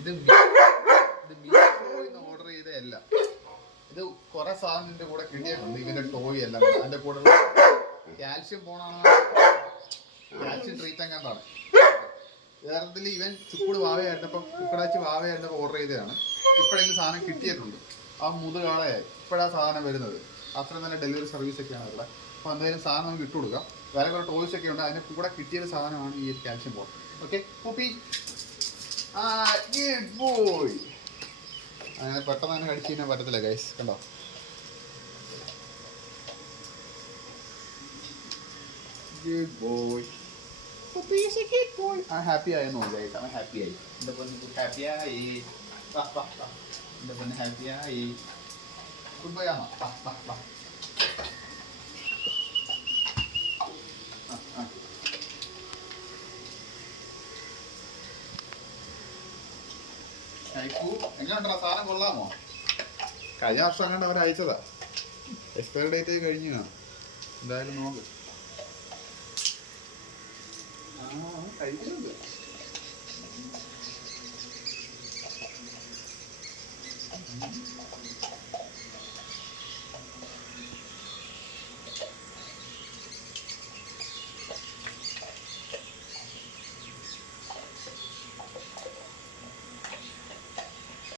ഇത് ഓർഡർ ചെയ്തതല്ല, ഇത് കുറെ സാധനത്തിന്റെ കൂടെ കിട്ടിയിട്ടുണ്ട്. ഇവന്റെ ടോയ് എല്ലാം അതിന്റെ കൂടെ കാൽഷ്യം പോണാണ്, കാൽഷ്യം ട്രീറ്റ് കണ്ടാണ്. യഥാർത്ഥത്തിൽ ഇവൻ ചുക്കുട് വാവയായിരുന്നപ്പം കുക്കടാച്ചി വാവയായിരുന്നപ്പോൾ ഓർഡർ ചെയ്തതാണ്. ഇപ്പോഴെങ്കിലും സാധനം കിട്ടിയിട്ടുണ്ട്. ആ മുതുകാളയായി ഇപ്പോഴാ സാധനം വരുന്നത്. അത്രയും നല്ല ഡെലിവറി സർവീസ് ഒക്കെയാണ് ഇവിടെ. അപ്പോൾ എന്തായാലും സാധനം നമുക്ക് ഇട്ട് കൊടുക്കാം. വേറെ കുറേ ടോയ്സ് ഒക്കെ ഉണ്ട്, അതിൻ്റെ കൂടെ കിട്ടിയൊരു സാധനമാണ് ഈ ഒരു calcium ball. Okay puppy, boy. അങ്ങനെ പെട്ടെന്ന് തന്നെ കഴിച്ച് കഴിഞ്ഞാൽ പറ്റത്തില്ല ഗൈസ്, കണ്ടോ. Good boy. Puppy is a good boy. I'm happy ആയെന്നോ ഗൈസ്, I'm happy ആയി. എൻ്റെ പൊന്നു ഹാപ്പി ആയി. എൻ്റെ പൊന്നു ഹാപ്പി ആയി. ഗുഡ് ബൈ ആണോ? എങ്ങനെയുണ്ടോ സാധനം, കൊള്ളാമോ? കഴിഞ്ഞ വർഷം അങ്ങോട്ട് അവർ അയച്ചതാ, എക്സ്പയറി ഡേറ്റ് കഴിഞ്ഞു കാണും. എന്തായാലും നോക്ക്. കഴിക്കുന്നുണ്ട്.